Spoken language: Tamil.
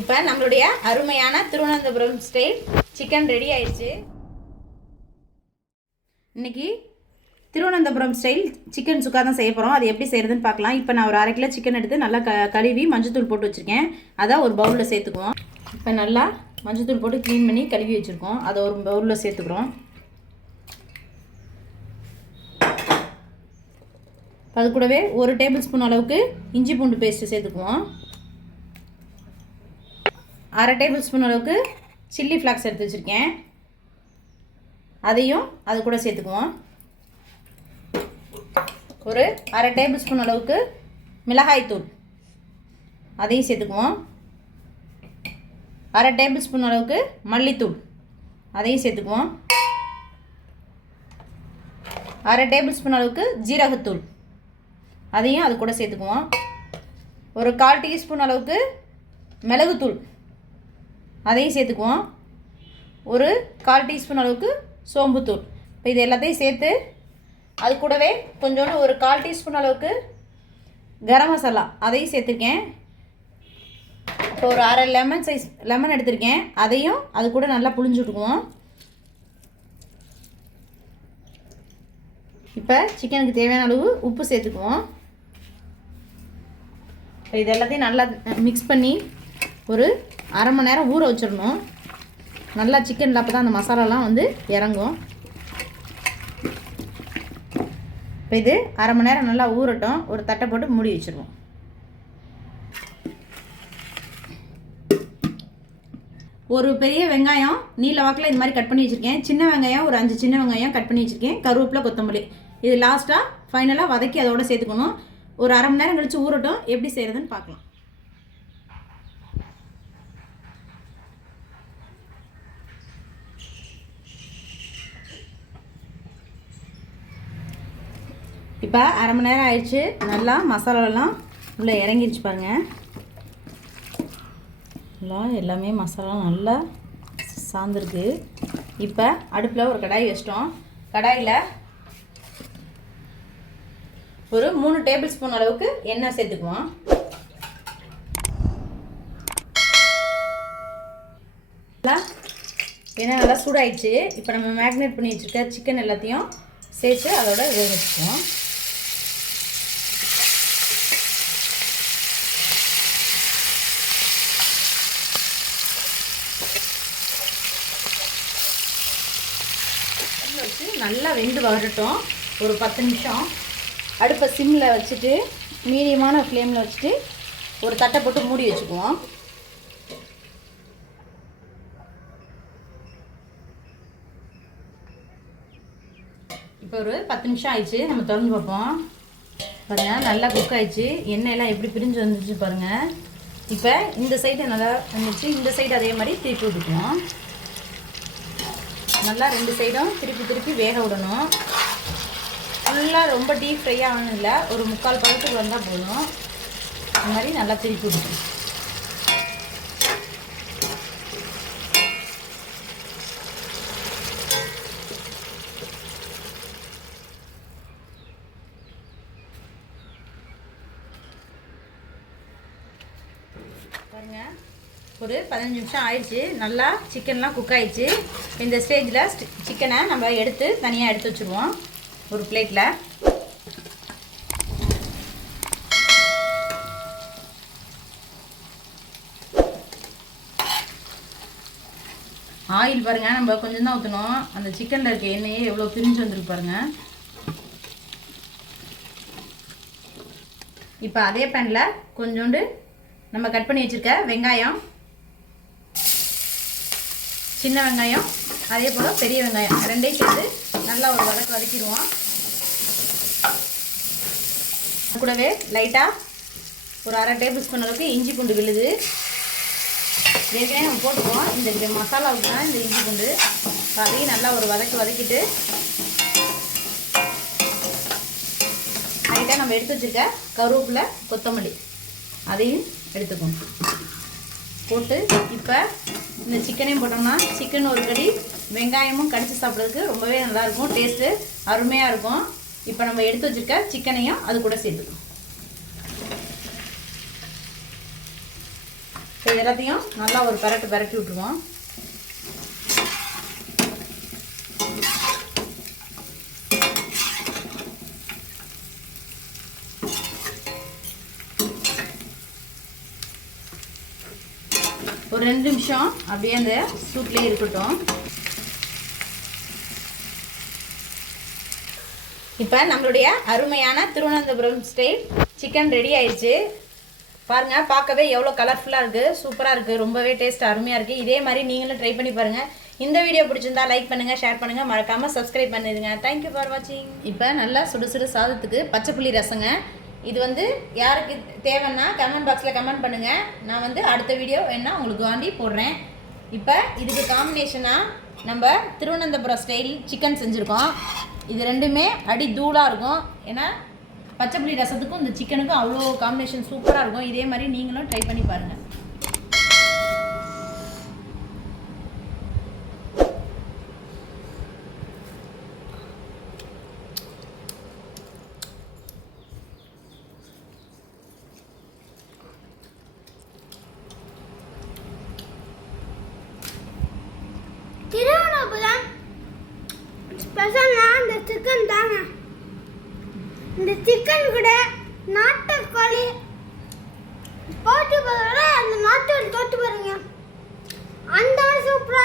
இப்போ நம்மளுடைய அருமையான திருவனந்தபுரம் ஸ்டைல் சிக்கன் ரெடி ஆயிடுச்சு. இன்றைக்கி திருவனந்தபுரம் ஸ்டைல் சிக்கன் சுக்கா தான் செய்ய போகிறோம். அது எப்படி செய்கிறதுன்னு பார்க்கலாம். இப்போ நான் ஒரு 1/2 கிலோ சிக்கன் எடுத்து நல்லா கழுவி மஞ்சத்தூள் போட்டு வச்சுருக்கேன். அதை ஒரு பவுலில் சேர்த்துக்குவோம். இப்போ நல்லா மஞ்சத்தூள் போட்டு க்ளீன் பண்ணி கழுவி வச்சுருக்கோம். அதை ஒரு பவுலில் சேர்த்துக்கிறோம். அது கூடவே 1 டேபிள் ஸ்பூன் அளவுக்கு இஞ்சி பூண்டு பேஸ்ட்டு சேர்த்துக்குவோம். 1/2 டேபிள் ஸ்பூன் அளவுக்கு சில்லி ஃப்ளாக்ஸ் எடுத்து வச்சுருக்கேன். அதையும் அது கூட சேர்த்துக்குவோம். ஒரு 1/2 டேபிள் ஸ்பூன் அளவுக்கு மிளகாய்த்தூள் அதையும் சேர்த்துக்குவோம். 1/2 டேபிள் ஸ்பூன் அளவுக்கு மல்லித்தூள் அதையும் சேர்த்துக்குவோம். 1/2 டேபிள் ஸ்பூன் அளவுக்கு ஜீரகத்தூள் அதையும் அது கூட சேர்த்துக்குவோம். ஒரு 1/4 டீஸ்பூன் அளவுக்கு மிளகுத்தூள் அதையும் சேர்த்துக்குவோம். ஒரு 1/4 டீஸ்பூன் அளவுக்கு சோம்புத்தூள். இப்போ இது எல்லாத்தையும் சேர்த்து அது கூடவே கொஞ்சோண்டு ஒரு 1/4 டீஸ்பூன் அளவுக்கு கரம் மசாலா அதையும் சேர்த்துருக்கேன். இப்போ ஒரு 1/2 லெமன் சைஸ் லெமன் எடுத்திருக்கேன். அதையும் அது கூட நல்லா புழிஞ்சு விட்டுக்குவோம். இப்போ சிக்கனுக்கு தேவையான அளவு உப்பு சேர்த்துக்குவோம். இது எல்லாத்தையும் நல்லா மிக்ஸ் பண்ணி ஒரு 1/2 மணி நேரம் ஊற வச்சிடணும். நல்லா சிக்கனில் அப்போ தான் அந்த மசாலாலாம் வந்து இறங்கும். இப்போ இது 1/2 மணி நேரம் நல்லா ஊறட்டும். ஒரு தட்டை போட்டு மூடி வச்சுருவோம். ஒரு பெரிய வெங்காயம் நீல வாக்கில் இது மாதிரி கட் பண்ணி வச்சுருக்கேன். சின்ன வெங்காயம் ஒரு 5 சின்ன வெங்காயம் கட் பண்ணி வச்சுருக்கேன். கருவேப்பிலை, கொத்தமல்லி இது லாஸ்ட்டாக ஃபைனலாக வதக்கி அதோடு சேர்த்துக்கணும். ஒரு 1/2 மணி நேரம் கழித்து ஊறட்டும். எப்படி செய்கிறதுன்னு பார்க்கலாம். இப்போ 1/2 மணி நேரம் ஆயிடுச்சு. நல்லா மசாலாலாம் உள்ளே இறங்கிடுச்சு பாருங்கள். எல்லாமே மசாலா நல்லா சார்ந்துருக்கு. இப்போ அடுப்பில் ஒரு கடாய் வச்சிட்டோம். கடாயில் ஒரு 3 டேபிள் ஸ்பூன் அளவுக்கு எண்ணெய் சேர்த்துக்குவோம். எண்ணெய் நல்லா சூடாயிடுச்சு. இப்போ நம்ம மேக்னேட் பண்ணி வச்சுருக்க சிக்கன் எல்லாத்தையும் சேர்த்து அதோட வேக வச்சுக்குவோம். வச்சு நல்லா வெந்து வரட்டும். ஒரு 10 நிமிஷம் அடுப்பை சிம்மில் வச்சுட்டு மீடியமான ஃப்ளேமில் வச்சுட்டு ஒரு தட்டை போட்டு மூடி வச்சுக்குவோம். இப்போ ஒரு 10 நிமிஷம் ஆயிடுச்சு. நம்ம திறந்து பார்ப்போம். பாருங்கள் நல்லா குக் ஆயிடுச்சு. எண்ணெயெல்லாம் எப்படி பிரிஞ்சு வந்துச்சு பாருங்கள். இப்போ இந்த சைடு நல்லா வந்துச்சு. இந்த சைடு அதே மாதிரி திருப்பி விட்டுக்குவோம். நல்லா 2 சைடும் திருப்பி வேக விடணும். ஃபுல்லாக ரொம்ப டீப் ஃப்ரை ஆகணும் இல்லை, ஒரு 3/4 பதத்துக்கு வந்தால் போதும். இந்த மாதிரி நல்லா திருப்பி விடணும். பாருங்கள் ஒரு 15 நிமிஷம் ஆயிடுச்சு. நல்லா சிக்கன்லாம் குக் ஆயிடுச்சு. இந்த ஸ்டேஜில் சிக்கனை நம்ம எடுத்து தனியாக எடுத்து வச்சுருவோம் ஒரு பிளேட்டில். ஆயில் பாருங்கள் நம்ம கொஞ்சம் தான் ஊற்றணும். அந்த சிக்கனில் இருக்க எண்ணெயே எவ்வளோ பிரிஞ்சு வந்துருக்கு பாருங்கள். இப்போ அதே பேனில் கொஞ்சோண்டு நம்ம கட் பண்ணி வச்சுருக்க வெங்காயம், சின்ன வெங்காயம் அதே போல் பெரிய வெங்காயம் 2ஐயும் சேர்த்து நல்லா ஒரு வதக்கிடுவோம். கூடவே லைட்டாக ஒரு 1/2 டேபிள் ஸ்பூன் அளவுக்கு இஞ்சி பூண்டு விழுது ஏற்கனவே நம்ம போட்டுக்குவோம். இந்த மசாலாவுக்கு தான் இந்த இஞ்சி பூண்டு. அதையும் நல்லா ஒரு வதக்கிட்டு லைட்டாக நம்ம எடுத்து வச்சுருக்க கருவேப்பிலை, கொத்தமல்லி அதையும் எடுத்துக்குவோம். போட்டு இப்போ இந்த சிக்கனையும் போட்டோம்னா சிக்கன் ஒரு கடி வெங்காயமும் கடித்து சாப்பிட்றதுக்கு ரொம்பவே நல்லாயிருக்கும். டேஸ்ட்டு அருமையாக இருக்கும். இப்போ நம்ம எடுத்து வச்சுருக்க சிக்கனையும் அது கூட சேர்த்துக்கணும். இது எல்லாத்தையும் நல்லா ஒரு பரட்டி விட்டுருவோம். ஒரு 2 நிமிஷம் அப்படியே அந்த சூட்லேயே இருக்கட்டும். இப்போ நம்மளுடைய அருமையான திருவனந்தபுரம் ஸ்டைல் சிக்கன் ரெடி ஆயிடுச்சு. பாருங்கள், பார்க்கவே எவ்வளோ கலர்ஃபுல்லாக இருக்குது, சூப்பராக இருக்குது, ரொம்பவே டேஸ்ட் அருமையாக இருக்குது. இதே மாதிரி நீங்களும் ட்ரை பண்ணி பாருங்கள். இந்த வீடியோ பிடிச்சிருந்தா லைக் பண்ணுங்கள், ஷேர் பண்ணுங்கள், மறக்காமல் சப்ஸ்கிரைப் பண்ணிடுங்க. தேங்க்யூ ஃபார் வாட்சிங். இப்போ நல்லா சுடு சாதத்துக்கு பச்சை புளி ரசங்க. இது யாருக்கு தேவைன்னா கமெண்ட் பாக்ஸில் கமெண்ட் பண்ணுங்கள். நான் அடுத்த வீடியோ வேணால் உங்களுக்கு வாண்டி போடுறேன். இப்போ இதுக்கு காம்பினேஷனாக நம்ம திருவனந்தபுரம் ஸ்டைல் சிக்கன் செஞ்சுருக்கோம். இது ரெண்டுமே அடி தூளாக இருக்கும். ஏன்னா பச்சை புளி ரசத்துக்கும் இந்த சிக்கனுக்கும் அவ்வளோ காம்பினேஷன் சூப்பராக இருக்கும். இதே மாதிரி நீங்களும் ட்ரை பண்ணி பாருங்கள். திருவனந்தபுரம் ஸ்பெஷல்னா இந்த சிக்கன் தாங்க. இந்த சிக்கன் கூட நாட்டுக்கோழி போட்டு பாருங்க, அந்த நாட்டுக்கோழி தொட்டு பாருங்க, அந்த சூப்பரா